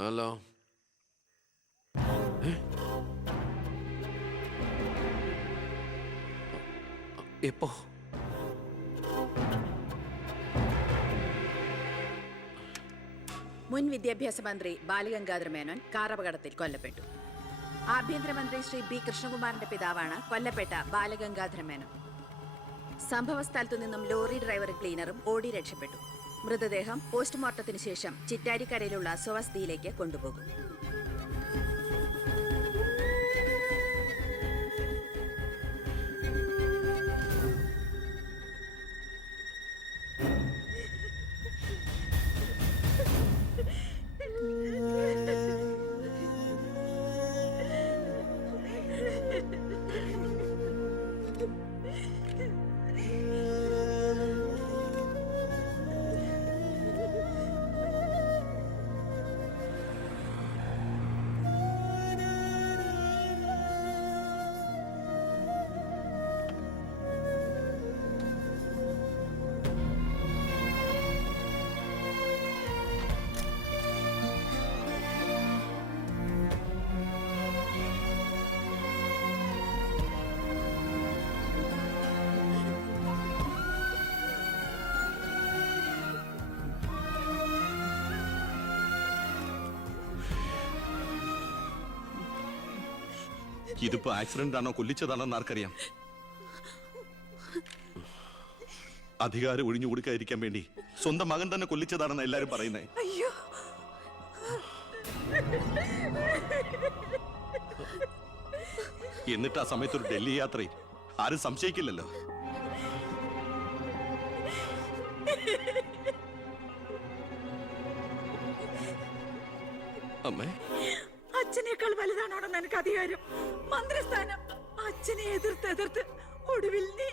Hello. എപ്പോ? മുൻ വിദ്യാഭ്യാസ മന്ത്രി ബാലഗംഗാധര മേനോൻ കാറപകടത്തിൽ കൊല്ലപ്പെട്ടു. ആഭ്യന്തരമന്ത്രി ശ്രീ ബി കൃഷ്ണകുമാറിന്റെ പിതാവാണ് കൊല്ലപ്പെട്ട ബാലഗംഗാധര മേനോൻ. സംഭവ സ്ഥലത്തു നിന്നും ലോറി ഡ്രൈവറും ക്ലീനറും ഓടി രക്ഷപ്പെട്ടു. മൃതദേഹം പോസ്റ്റ്മോർട്ടത്തിന് ശേഷം ചിറ്റാരിക്കരയിലുള്ള സ്വവസതിയിലേക്ക് കൊണ്ടുപോകും. ഇതിപ്പോ ആക്സിഡന്റ് ആണോ കൊല്ലിച്ചതാണോന്ന് ആർക്കറിയാം. അധികാരം ഒഴിഞ്ഞു കൊടുക്കാതിരിക്കാൻ വേണ്ടി സ്വന്തം മകൻ തന്നെ കൊല്ലിച്ചതാണെന്ന് എല്ലാരും പറയുന്നേ. എന്നിട്ട് ആ സമയത്ത് ഒരു ഡൽഹി യാത്രയിൽ ആരും സംശയിക്കില്ലല്ലോ. അമ്മേ, അച്ഛനേക്കാൾ വലുതാണോടെന്ന് എനിക്ക് അധികാരം, മന്ത്രിസ്ഥാനം. അച്ഛനെ എതിർത്ത് ഒടുവിൽ നീ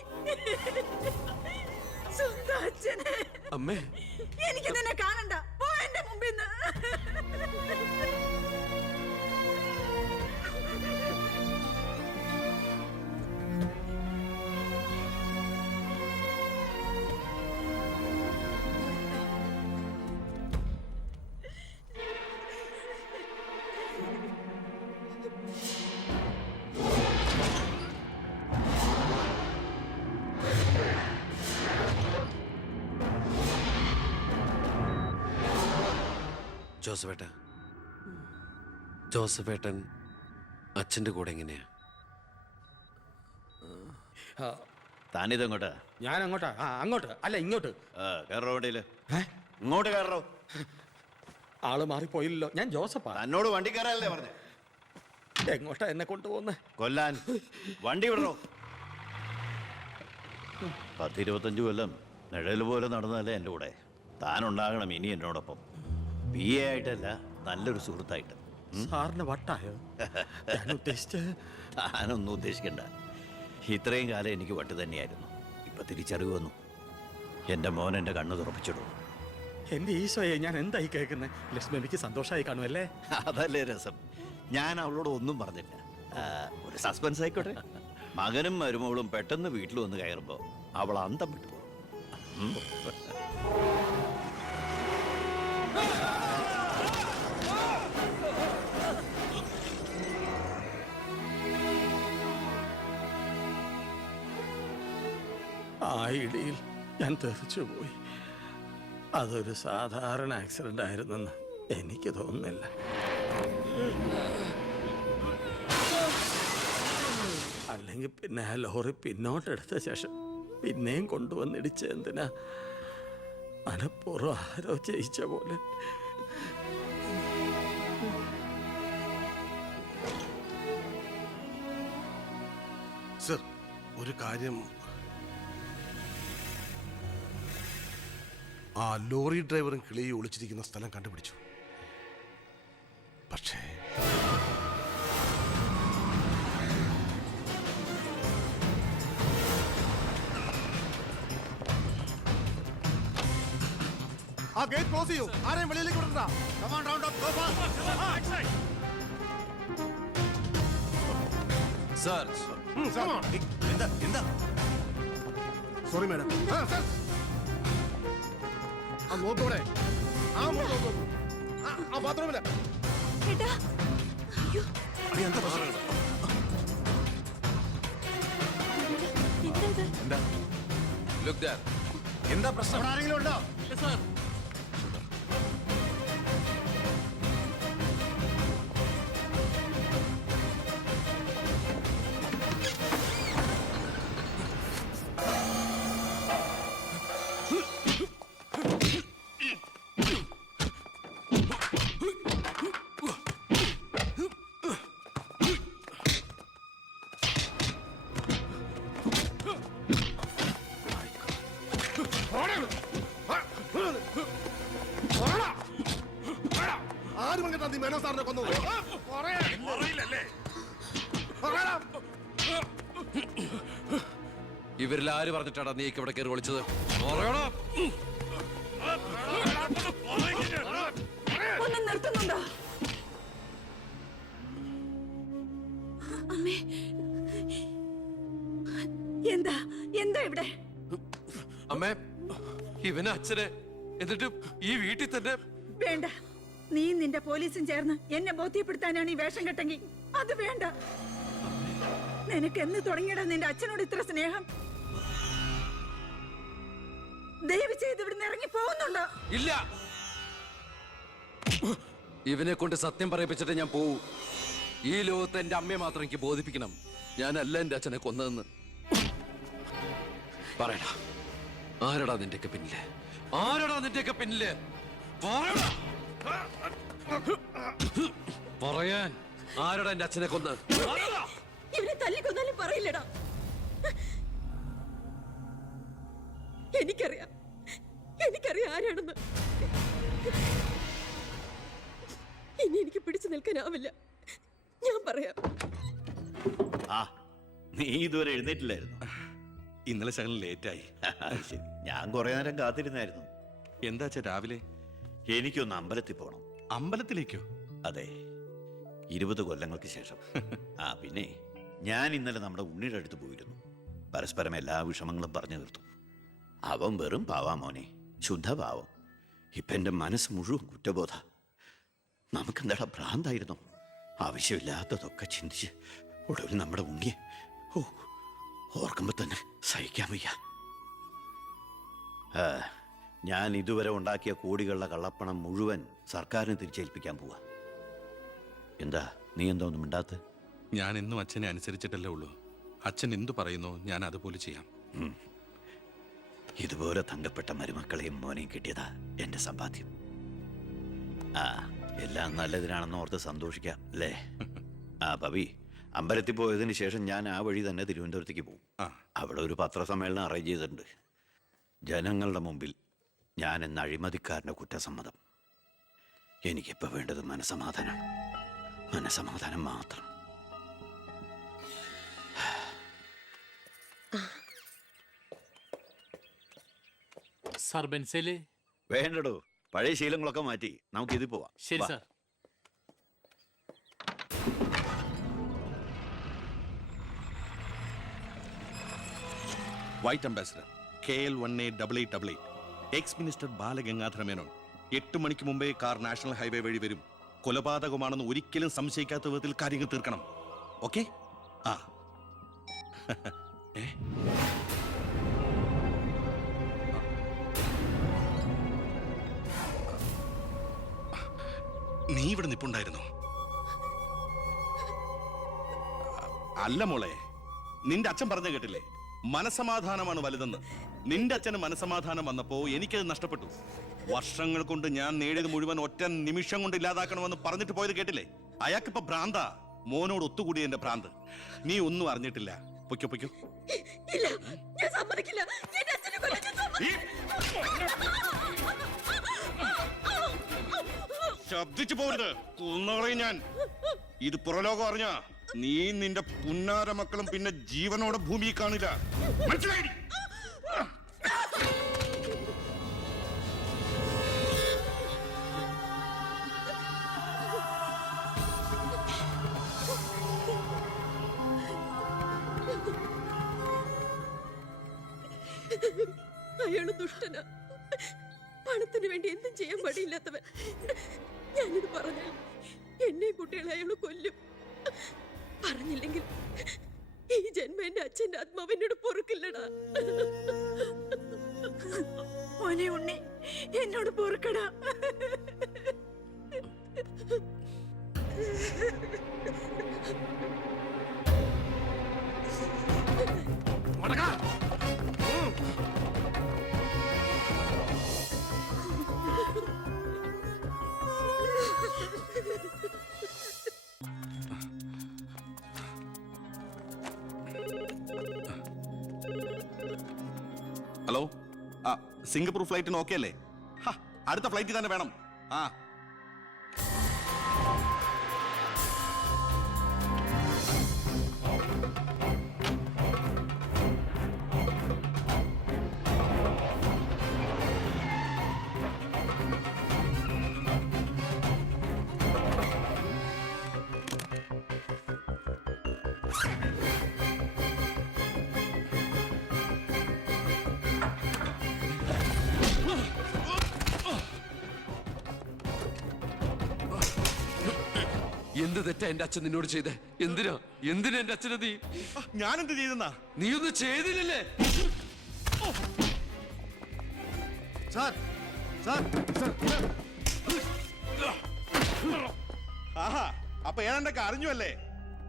സ്വന്തം അച്ഛനെ. അമ്മേ, എനിക്ക് നിന്നെ കാണണ്ട, പോ എന്റെ മുമ്പിൽ നിന്ന്. ജോസഫേട്ടൻ അച്ഛൻ്റെ കൂടെ എങ്ങനെയാ? താനിതെങ്ങോട്ടാ? ഞാൻ അങ്ങോട്ടാ. അങ്ങോട്ട് അല്ല, ഇങ്ങോട്ട്. കയറോ വണ്ടിയില്. ഇങ്ങോട്ട് കയറോ. ആള് മാറിപ്പോയില്ലല്ലോ. ഞാൻ ജോസഫാ. തന്നോട് വണ്ടി കയറാനല്ലേ പറഞ്ഞേ? എങ്ങോട്ടാ എന്നെ കൊണ്ടുപോകുന്നേ? കൊല്ലാൻ. വണ്ടി വിടറോ. 10-25 കൊല്ലം നിഴൽ പോലെ നടന്നല്ലേ എൻ്റെ കൂടെ. താനുണ്ടാകണം ഇനി എന്നോടൊപ്പം. PA ആയിട്ടല്ല, നല്ലൊരു സുഹൃത്തായിട്ട്. സാറിന് വട്ടായോ? താനൊന്നും ഉദ്ദേശിക്കണ്ട. ഇത്രയും കാലം എനിക്ക് വട്ട് തന്നെയായിരുന്നു. ഇപ്പൊ തിരിച്ചറിവ് വന്നു. എൻ്റെ മോൻ എൻ്റെ കണ്ണ് തുറപ്പിച്ചിടും. എന്റെ ഈശോയെ, ഞാൻ എന്തായി കേൾക്കുന്നത്? ലക്ഷ്മിക്ക് സന്തോഷമായി കാണുമല്ലേ? അതല്ലേ രസം. ഞാൻ അവളോട് ഒന്നും പറഞ്ഞില്ല. ഒരു സസ്പെൻസ് ആയിക്കോട്ടെ. മകനും മരുമകളും പെട്ടെന്ന് വീട്ടിൽ വന്ന് കയറുമ്പോ അവൾ അന്തം വിട്ടു. ആ ഇടിയിൽ ഞാൻ തെറിച്ചുപോയി. അതൊരു സാധാരണ ആക്സിഡന്റ് ആയിരുന്നെന്ന് എനിക്ക് തോന്നുന്നില്ല. അല്ലെങ്കിൽ പിന്നെ ആ ലോറി പിന്നോട്ടെടുത്ത ശേഷം പിന്നെയും കൊണ്ടുവന്നിടിച്ച എന്തിനാ? മനപ്പൂർവ്വം ആരോ ജയിച്ച പോലെ. സർ, ഒരു കാര്യം, ആ ലോറി ഡ്രൈവറും കിളിയും ഒളിച്ചിരിക്കുന്ന സ്ഥലം കണ്ടുപിടിച്ചു. പക്ഷേ ആ ഗേറ്റ് ക്ലോസ് ചെയ്യൂ. ആരെയും വെളിയിലേക്ക് വിടണ്ട. Come on, round up, go fast. Sir. Come on. എന്താ? Sorry, madam. Sir. ആ നോക്കൂടെ, ആ ബാത്റൂമില് ഏട്ടാ അയ്യോ അടി, എന്താ പ്രശ്നം? എന്താ ഇത് ലുക്ക് ദാർ. എന്താ പ്രശ്നം? അവിടെ ആരെങ്കിലും ഉണ്ടോ? ആര് പറഞ്ഞിട്ടാ നീ മേനോ സാറിനെ കൊന്നത്? പറയടാ. ഇവരിൽ ആര് പറഞ്ഞിട്ടാടാ നീ ഇവിടെ കയറി വിളിച്ചത്? പറയടാ. ഒന്ന് നിർത്തുന്നുണ്ടോ? അമ്മേ എന്താ എന്താ ഇവിടെ? അമ്മേ, ഇവന് അച്ഛനെ, എന്നിട്ട് ഈ വീട്ടിൽ തന്നെ. വേണ്ട, നീ നിന്റെ പോലീസും ചേർന്ന് എന്നെ ബോധ്യപ്പെടുത്താനാണ് ഈ വേഷം കെട്ടെങ്കിൽ അത് വേണ്ട. നിനക്ക് എന്ന് തുടങ്ങിയടാ നിന്റെ അച്ഛനോട് ഇത്ര സ്നേഹം? ദയവ് ചെയ്ത് ഇവിടുന്ന് ഇറങ്ങി പോകുന്നുണ്ടോ? ഇല്ല, ഇവനെ കൊണ്ട് സത്യം പറയിപ്പിച്ചിട്ട് ഞാൻ പോവൂ. ഈ ലോകത്ത് എന്റെ അമ്മയെ മാത്രം എനിക്ക് ബോധിപ്പിക്കണം, ഞാനല്ല എന്റെ അച്ഛനെ കൊന്നതെന്ന്. പറയടാ, ആരടാ നിന്റെയൊക്കെ പിന്നില്? ആരടാ നിന്റെയൊക്കെ പിന്നില്? പറയടാ. പറയാൻ ആരടാ എന്റെ അച്ഛനെ കൊന്ന്? ഇവനെ തല്ലിക്കൊന്നാലും പറയില്ലടാ. എനിക്കറിയാം ആരാണെന്ന്. ഇനി എനിക്ക് പിടിച്ചു നിൽക്കാനാവില്ല. ഞാൻ പറയാം. ആ, നീ ഇതുവരെ എഴുന്നേറ്റില്ലായിരുന്നു? ഇന്നലെ ശകലം ലേറ്റായി. ശരി, ഞാൻ കുറെ നേരം കാത്തിരുന്നായിരുന്നു. എന്താ അച്ഛാ രാവിലെ? എനിക്കൊന്ന് അമ്പലത്തിൽ പോകണം. അമ്പലത്തിലേക്കോ? അതെ, 20 കൊല്ലങ്ങൾക്ക് ശേഷം. ആ പിന്നെ ഞാൻ ഇന്നലെ നമ്മുടെ ഉണ്ണിയുടെ അടുത്ത് പോയിരുന്നു. പരസ്പരം എല്ലാ വിഷമങ്ങളും പറഞ്ഞു തീർത്തു. അവൻ വെറും പാവാ മോനെ, ശുദ്ധഭാവം. ഇപ്പൊ എന്റെ മനസ്സ് മുഴുവൻ കുറ്റബോധ. നമുക്കെന്താടാ ഭ്രാന്തായിരുന്നു? ആവശ്യമില്ലാത്തതൊക്കെ ചിന്തിച്ച് ഒടുവിൽ നമ്മുടെ ഉണ്ണിയെ ഓർക്കുമ്പോ തന്നെ സഹിക്കാൻ വയ്യ. ഞാൻ ഇതുവരെ ഉണ്ടാക്കിയ കോടികളുടെ കള്ളപ്പണം മുഴുവൻ സർക്കാരിന് തിരിച്ചേൽപ്പിക്കാൻ പോവാ. എന്താ നീ എന്താ ഒന്നും മിണ്ടാത്ത? ഞാൻ എന്നും അച്ഛനെ അനുസരിച്ചിട്ടല്ലേ ഉള്ളൂ. അച്ഛൻ എന്തു പറയുന്നോ ഞാൻ അതുപോലെ ചെയ്യാം. ഇതുപോലെ തങ്കപ്പെട്ട മരുമക്കളെയും മോനെയും കിട്ടിയതാ എന്റെ സമ്പാദ്യം. ആ, എല്ലാം നല്ലതിനാണെന്ന് ഓർത്ത് സന്തോഷിക്കാം അല്ലേ? ആ പവി, അമ്പലത്തിൽ പോയതിന് ശേഷം ഞാൻ ആ വഴി തന്നെ തിരുവനന്തപുരത്തേക്ക് പോകും. അവിടെ ഒരു പത്രസമ്മേളനം അറേഞ്ച് ചെയ്തിട്ടുണ്ട്. ജനങ്ങളുടെ മുമ്പിൽ ഞാൻ എന്ന അഴിമതിക്കാരൻ്റെ കുറ്റസമ്മതം. എനിക്കിപ്പോൾ വേണ്ടത് മനസമാധാനമാണ്. മനസമാധാനം മാത്രം. സാർ ബെൻസേല്? വേണ്ടടോ, പഴയ ശീലങ്ങളൊക്കെ മാറ്റി നമുക്ക് ഇതിൽ പോവാം. ശരി വാ. Sir. White ambassador KL188888 X minister Balagangadhara Menon. 8 മണിക്ക് മുമ്പേ കാർ നാഷണൽ ഹൈവേ വഴി വരും. കൊലപാതകമാണെന്ന് ഒരിക്കലും സംശയിക്കാത്ത വിധത്തിൽ കാര്യങ്ങൾ തീർക്കണം. ഓക്കെ? ആ നീ ഇവിടെ നിപ്പുണ്ടായിരുന്നോ? അല്ല മോളെ, നിന്റെ അച്ഛൻ പറഞ്ഞ കേട്ടില്ലേ, മനസമാധാനമാണ് വലുതെന്ന്. നിന്റെ അച്ഛന് മനസമാധാനം വന്നപ്പോ എനിക്കത് നഷ്ടപ്പെട്ടു. വർഷങ്ങൾ കൊണ്ട് ഞാൻ നേടിയത് മുഴുവൻ ഒറ്റ നിമിഷം കൊണ്ട് ഇല്ലാതാക്കണമെന്ന് പറഞ്ഞിട്ട് പോയത് കേട്ടില്ലേ? അയാൾക്കിപ്പോ ഭ്രാന്താ. മോനോട് ഒത്തുകൂടിയ എന്റെ ഭ്രാന്ത്. നീ ഒന്നും അറിഞ്ഞിട്ടില്ല. പൊയ്ക്കോ പൊയ്ക്കോ. ഇല്ല, ഞാൻ സമ്മതിക്കില്ല. എന്റെ അച്ഛനെ കൊല്ലാൻ ഞാൻ ശബ്ദിച്ചു പോരുത്, കൊന്നുകളയും ഞാൻ. ഇത് പുറലോകം അറിഞ്ഞ നീ നിന്റെ പുന്നാര മക്കളും പിന്നെ ജീവനോടെ ഭൂമിയിൽ കാണില്ല. മനസ്സിലായി? അയാള് ദുഷ്ടനാ. പണത്തിന് വേണ്ടി എന്തും ചെയ്യാൻ മടിയില്ലാത്തവൻ. ഞാനിത് പറഞ്ഞാൽ എന്നെ കുട്ടികളെ അയാൾ കൊല്ലും. പറഞ്ഞില്ലെങ്കിൽ ഈ ജന്മം എന്റെ അച്ഛന്റെ ആത്മാവിനോട് പൊറുക്കില്ലടാ. മോനെ ഉണ്ണി, എന്നോട് പൊറുക്കടാ. ഹലോ, ആ സിംഗപ്പൂർ ഫ്ലൈറ്റിന് ഓക്കെ അല്ലേ? അടുത്ത ഫ്ലൈറ്റിൽ തന്നെ വേണം. ആ എന്ത് തെറ്റാ എന്റെ അച്ഛൻ നിന്നോട് ചെയ്തേ? എന്തിനാ എന്റെ അച്ഛനെ നീ? ഞാനെന്ത് ചെയ്തെന്നാ? നീ ഒന്നും ചെയ്തില്ലല്ലേ? Sir sir sir. ആഹാ, അപ്പൊ ഏതാണ്ടൊക്കെ അറിഞ്ഞു അല്ലേ?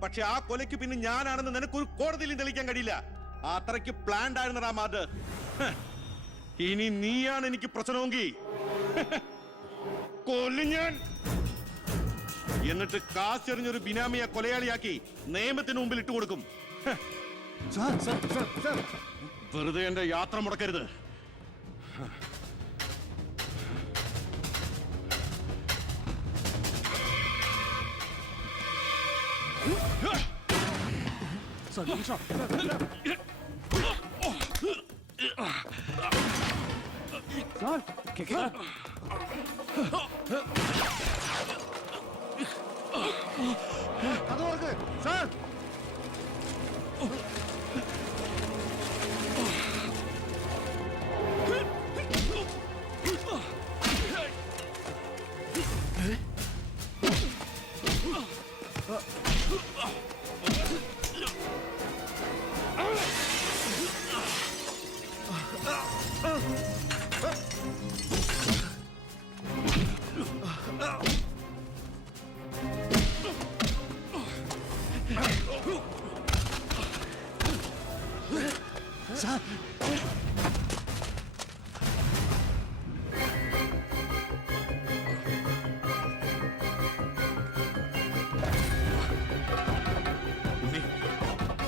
പക്ഷെ ആ കൊലയ്ക്ക് പിന്നെ ഞാനാണെന്ന് നിനക്കൊരു കോടതിയിലും തെളിയിക്കാൻ കഴിയില്ല. അത്രയ്ക്ക് പ്ലാൻഡ് ആയിരുന്നടാ മാത്. ഇനി നീയാണ് എനിക്ക് പ്രശ്നമെങ്കിൽ കൊല്ലും ഞാൻ. എന്നിട്ട് കാശെറിഞ്ഞൊരു ബിനാമിയെ കൊലയാളിയാക്കി നിയമത്തിന് മുമ്പിൽ ഇട്ടുകൊടുക്കും. Sir sir sir sir. വെറുതെ എന്റെ യാത്ര മുടക്കരുത്. അത് നോക്ക് സാർ.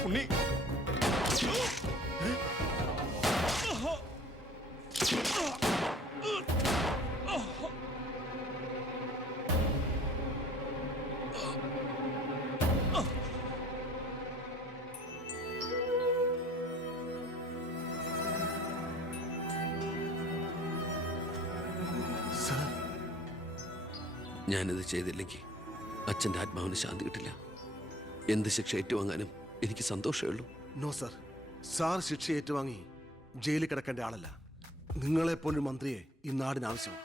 ഉണ്ണി, ഞാനിത് ചെയ്തില്ലെങ്കിൽ അച്ഛന്റെ ആത്മാവിന് ശാന്തി കിട്ടില്ല. എന്ത് ശിക്ഷ ഏറ്റുവാങ്ങാനും എനിക്ക് സന്തോഷമേ ഉള്ളൂ. നോ സർ, സാർ ശിക്ഷ ഏറ്റുവാങ്ങി ജയിലിൽ കിടക്കേണ്ട ആളല്ല. നിങ്ങളെപ്പോലൊരു മന്ത്രിയെ ഈ നാടിന് ആവശ്യമാണ്.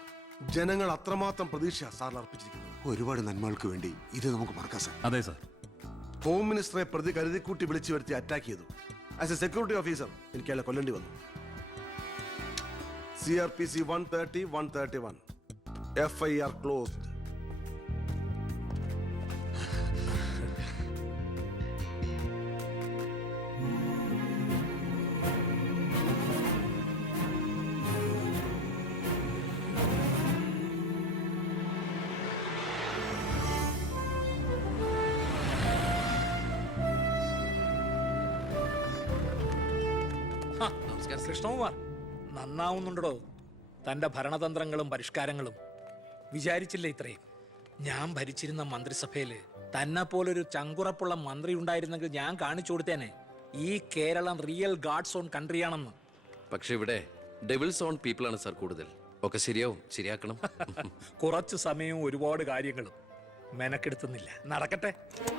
ജനങ്ങൾ അത്രമാത്രം പ്രതീക്ഷ സാറിന് അർപ്പിച്ചിരിക്കുന്നത്. ഒരുപാട് നന്മകൾക്ക് വേണ്ടി ഇത് നമുക്ക് മറക്കാം സാർ. അതെ സാർ. ഹോം മിനിസ്റ്ററെ പ്രതി കരുതിക്കൂട്ടി വിളിച്ചു വരുത്തി അറ്റാക്ക് ചെയ്തു. ആസ് എ സെക്യൂരിറ്റി ഓഫീസർ എനിക്ക് അയാളെ കൊല്ലേണ്ടി വന്നു. CRPC 130, 131. FIR closed. കൃഷ്ണകുമാർ നന്നാവുന്നുണ്ടോ? തന്റെ ഭരണതന്ത്രങ്ങളും പരിഷ്കാരങ്ങളും വിചാരിച്ചില്ല ഇത്രയും. ഞാൻ ഭരിച്ചിരുന്ന മന്ത്രിസഭയില് തന്നെ പോലൊരു ചങ്കുറപ്പുള്ള മന്ത്രി ഉണ്ടായിരുന്നെങ്കിൽ ഞാൻ കാണിച്ചു കൊടുത്തേനെ ഈ കേരളം റിയൽ ഗാഡ്സ് ഓൺ കൺട്രിയാണെന്ന്. പക്ഷെ ഇവിടെ ഡെവിൾസ് ഓൺ പീപ്പിൾ ആണ് സാർ കൂടുതൽ. ഒക്കെ ശരിയാവും, ശരിയാക്കണം. കുറച്ചു സമയവും ഒരുപാട് കാര്യങ്ങളും മെനക്കെടുത്തുന്നില്ല. നടക്കട്ടെ.